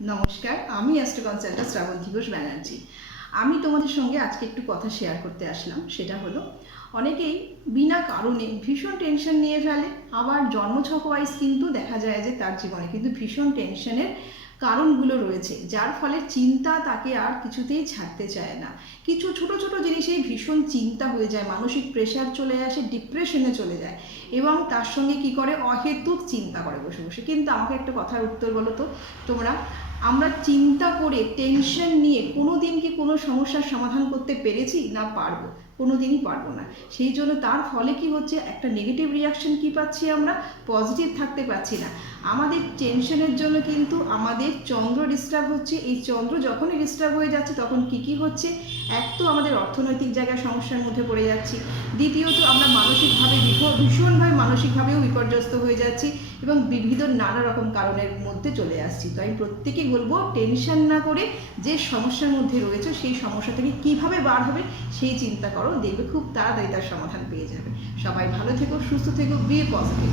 নমস্কার, আমি astro consultant Srabanti Ghosh Banerjee. আমি তোমাদের সঙ্গে আজকে একটু কথা শেয়ার করতে আসলাম। সেটা হলো, অনেকেই বিনা কারণে ভীষণ টেনশন নিয়ে ফেলে। আবার জন্মছক ওয়াইজ কিন্তু দেখা যায় যে তার জীবনে কিন্তু ভীষণ টেনশনের কারণগুলো রয়েছে, যার ফলে চিন্তা তাকে আর কিছুতেই ছাড়তে চায় না। কিছু ছোট ছোট জিনিসেই ভীষণ চিন্তা হয়ে যায়, মানসিক প্রেশার চলে আসে, ডিপ্রেশনে চলে যায় এবং তার সঙ্গে কি করে অহেতুক চিন্তা করে বসে বসে। কিন্তু আমাকে একটা কথার উত্তর বলো তো তোমরা, আমরা চিন্তা করে টেনশন নিয়ে কোনো দিন কি কোনো সমস্যার সমাধান করতে পেরেছি? না পারবো, কোনো দিনই পারবো না। সেই জন্য তার ফলে কি হচ্ছে, একটা নেগেটিভ রিয়াকশন কি পাচ্ছি আমরা, পজিটিভ থাকতে পারছি না। আমাদের টেনশনের জন্য কিন্তু আমাদের চন্দ্র ডিস্টার্ব হচ্ছে। এই চন্দ্র যখনই ডিস্টার্ব হয়ে যাচ্ছে তখন কি হচ্ছে, এক তো আমাদের অর্থনৈতিক জায়গায় সমস্যার মধ্যে পড়ে যাচ্ছি, দ্বিতীয়ত আমরা মানসিকভাবে ভীষণভাবে মানসিকভাবেও বিপর্যস্ত হয়ে যাচ্ছি এবং বিবিধ নানা রকম কারণের মধ্যে চলে আসছি। তো আমি প্রত্যেকেই বলবো, টেনশন না করে যে সমস্যার মধ্যে রয়েছে সেই সমস্যা থেকে কিভাবে বার হবে সেই চিন্তা করো, দেখবে খুব তাড়াতাড়ি তার সমাধান পেয়ে যাবে। সবাই ভালো থেকো, সুস্থ থেকো, বি পজিটিভ।